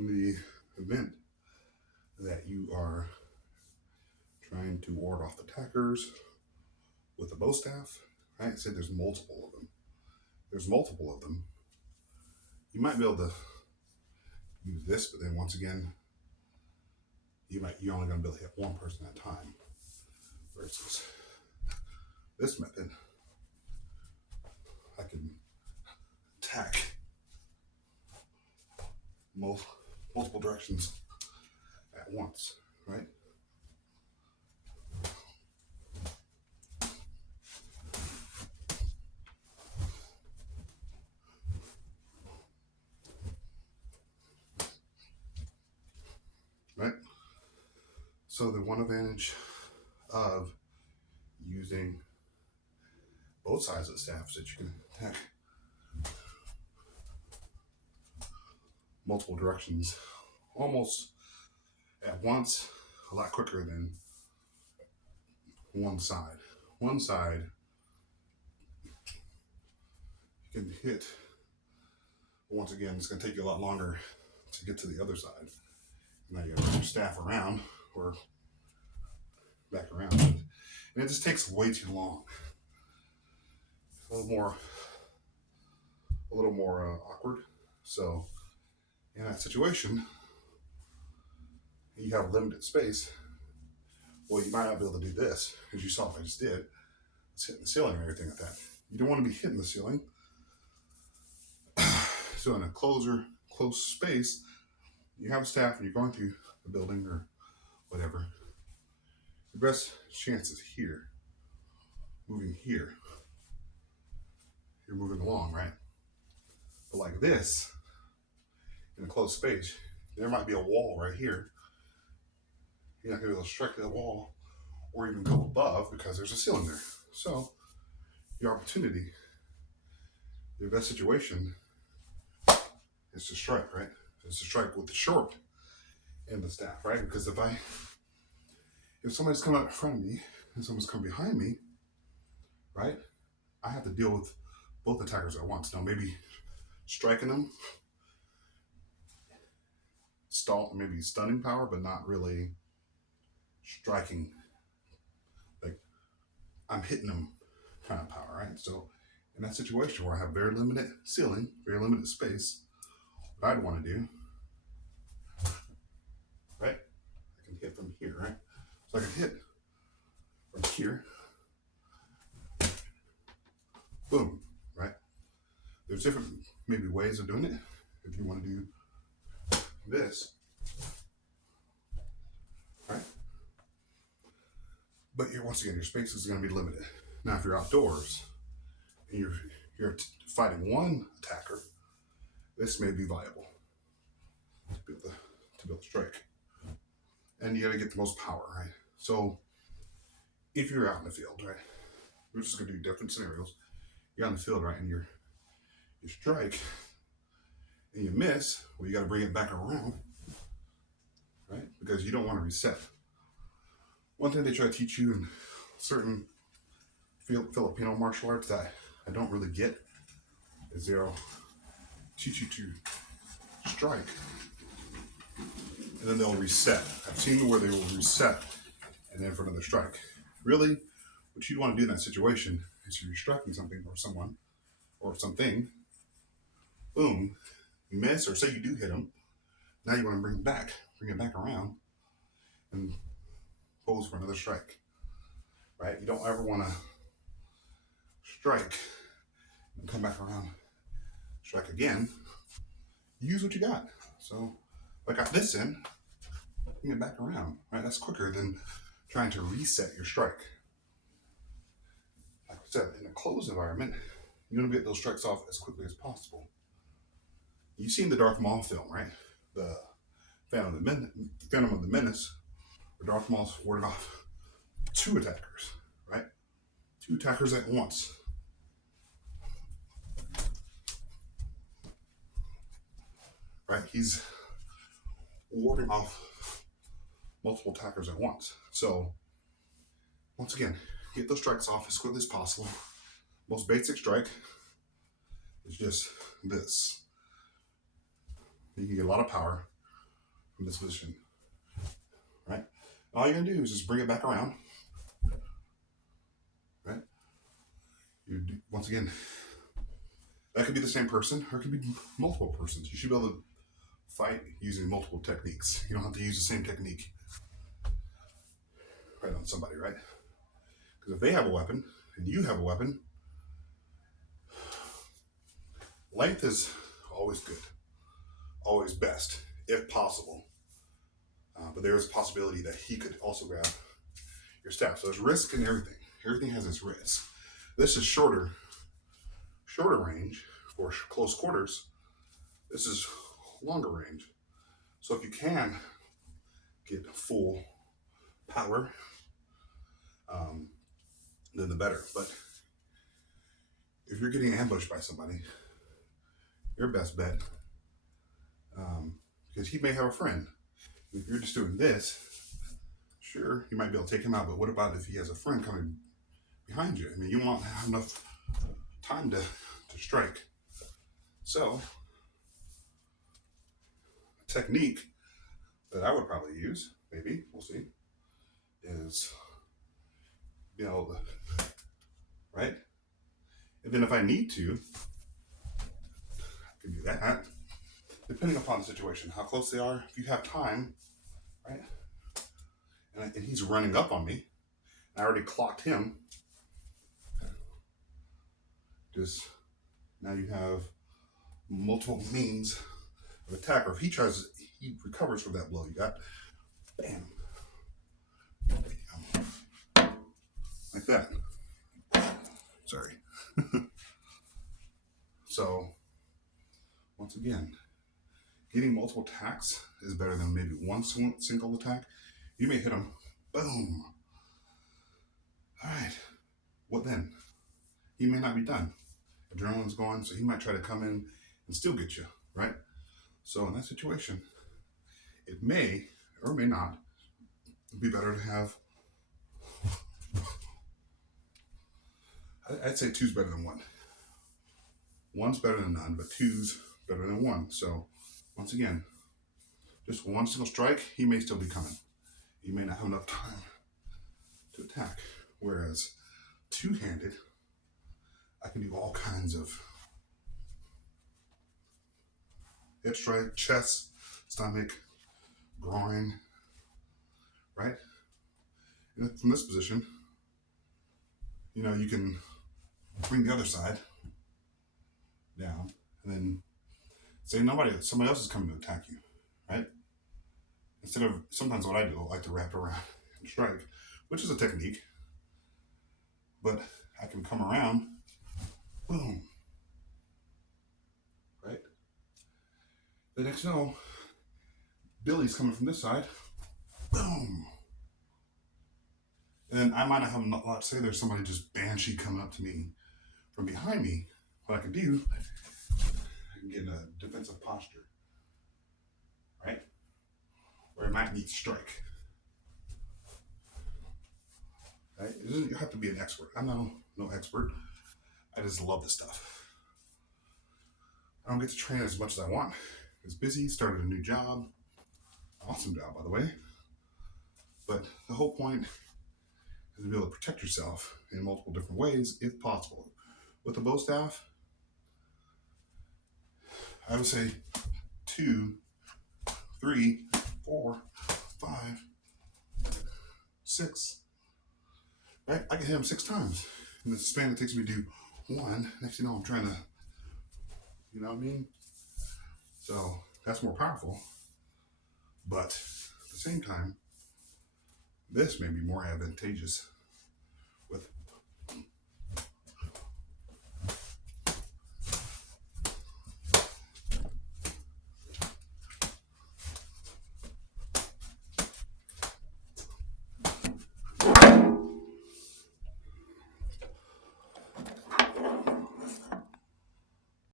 in the event that you are trying to ward off attackers with a bow staff, right? Say there's multiple of them. There's multiple of them. You might be able to use this, but then once again, you're only going to be able to hit one person at a time. Versus this method, I can attack multiple directions at once, right? Right? So the one advantage of using both sides of the staff is that you can attack multiple directions almost at once, a lot quicker than one side. One side you can hit, but once again, it's going to take you a lot longer to get to the other side. Now you have your staff around or back around, and it just takes way too long. A little more awkward. So in that situation, you have limited space. Well, you might not be able to do this, as you saw if I just did. It's hitting the ceiling and everything like that. You don't want to be hitting the ceiling. So in a close space, you have a staff and you're going through the building or whatever. The best chance is here. Moving here. You're moving along, right? But like this, in a closed space, there might be a wall right here. You're not going to be able to strike that wall or even go above because there's a ceiling there. So your opportunity, your best situation is to strike, right? Is to strike with the short end of the staff, right? Because if somebody's coming up in front of me and someone's coming behind me, right? I have to deal with both attackers at once. Now maybe striking them, maybe stunning power, but not really striking. Like I'm hitting them kind of power, right? So in that situation where I have very limited ceiling, very limited space, what I'd want to do, right? I can hit from here, right? So I can hit from here, boom, right? There's different maybe ways of doing it. If you want to do this, right? But once again, your space is going to be limited. Now, if you're outdoors and you're fighting one attacker, this may be viable to be able to strike. And you got to get the most power, right? So if you're out in the field, right, we're just going to do different scenarios. You're out in the field, right, and you strike and you miss, well, you got to bring it back around, right? Because you don't want to reset. One thing they try to teach you in certain Filipino martial arts that I don't really get is they'll teach you to strike and then they'll reset. I've seen where they will reset and then for another strike. Really, what you want to do in that situation is you're striking something or someone or something, boom, you miss, or say you do hit them, now you want to bring it back around and pose for another strike, right? You don't ever want to strike and come back around, strike again. Use what you got. So if I got this in, bring it back around, right? That's quicker than trying to reset your strike. Like I said, in a closed environment, you want to get those strikes off as quickly as possible. You've seen the Darth Maul film, right? The Phantom of the Menace, where Darth Maul's warded off two attackers, right? Two attackers at once. Right? He's warding off multiple attackers at once. So, once again, get those strikes off as quickly as possible. Most basic strike is just this. You can get a lot of power from this position, right? All you're gonna do is just bring it back around, right? Once again, that could be the same person or it could be multiple persons. You should be able to fight using multiple techniques. You don't have to use the same technique right on somebody, right? Because if they have a weapon and you have a weapon, length is always good, always best, if possible. But there is a possibility that he could also grab your staff. So there's risk in everything. Everything has its risk. This is shorter range for close quarters. This is longer range. So if you can get full power, then the better. But if you're getting ambushed by somebody, your best bet, because he may have a friend. If you're just doing this, sure, you might be able to take him out, but what about if he has a friend coming behind you? I mean, you won't have enough time to strike. So, a technique that I would probably use, maybe, we'll see, is be able to, right? And then if I need to, I can do that, depending upon the situation, how close they are. If you have time, right? And he's running up on me, I already clocked him. Just now you have multiple means of attack. Or if he recovers from that blow you got, bam, like that. Sorry. So once again, getting multiple attacks is better than maybe one single attack. You may hit him, boom. All right, what then? He may not be done. Adrenaline's going, so he might try to come in and still get you, right? So in that situation, it may or may not be better to have, I'd say two's better than one. One's better than none, but two's better than one. So once again, just one single strike, he may still be coming. You may not have enough time to attack. Whereas two-handed, I can do all kinds of hip strike, chest, stomach, groin, right? And from this position, you know, you can bring the other side down and then say somebody else is coming to attack you, right? Instead of, sometimes what I do, I like to wrap around and strike, which is a technique, but I can come around, boom, right? The next you know, Billy's coming from this side, boom. And then I might not have a lot to say. There's somebody just banshee coming up to me from behind me. What I can do, I can get in a defensive posture, right? Where I might need to strike. Right? It doesn't have to be an expert. I'm no expert. I just love this stuff. I don't get to train as much as I want. It's busy, started a new job. Awesome job, by the way. But the whole point is to be able to protect yourself in multiple different ways, if possible. With the bow staff, I would say 2, 3, 4, 5, 6. Right? I can hit him 6 times. In the span it takes me to do 1. Next thing you know, I'm trying to, you know what I mean? So that's more powerful. But at the same time, this may be more advantageous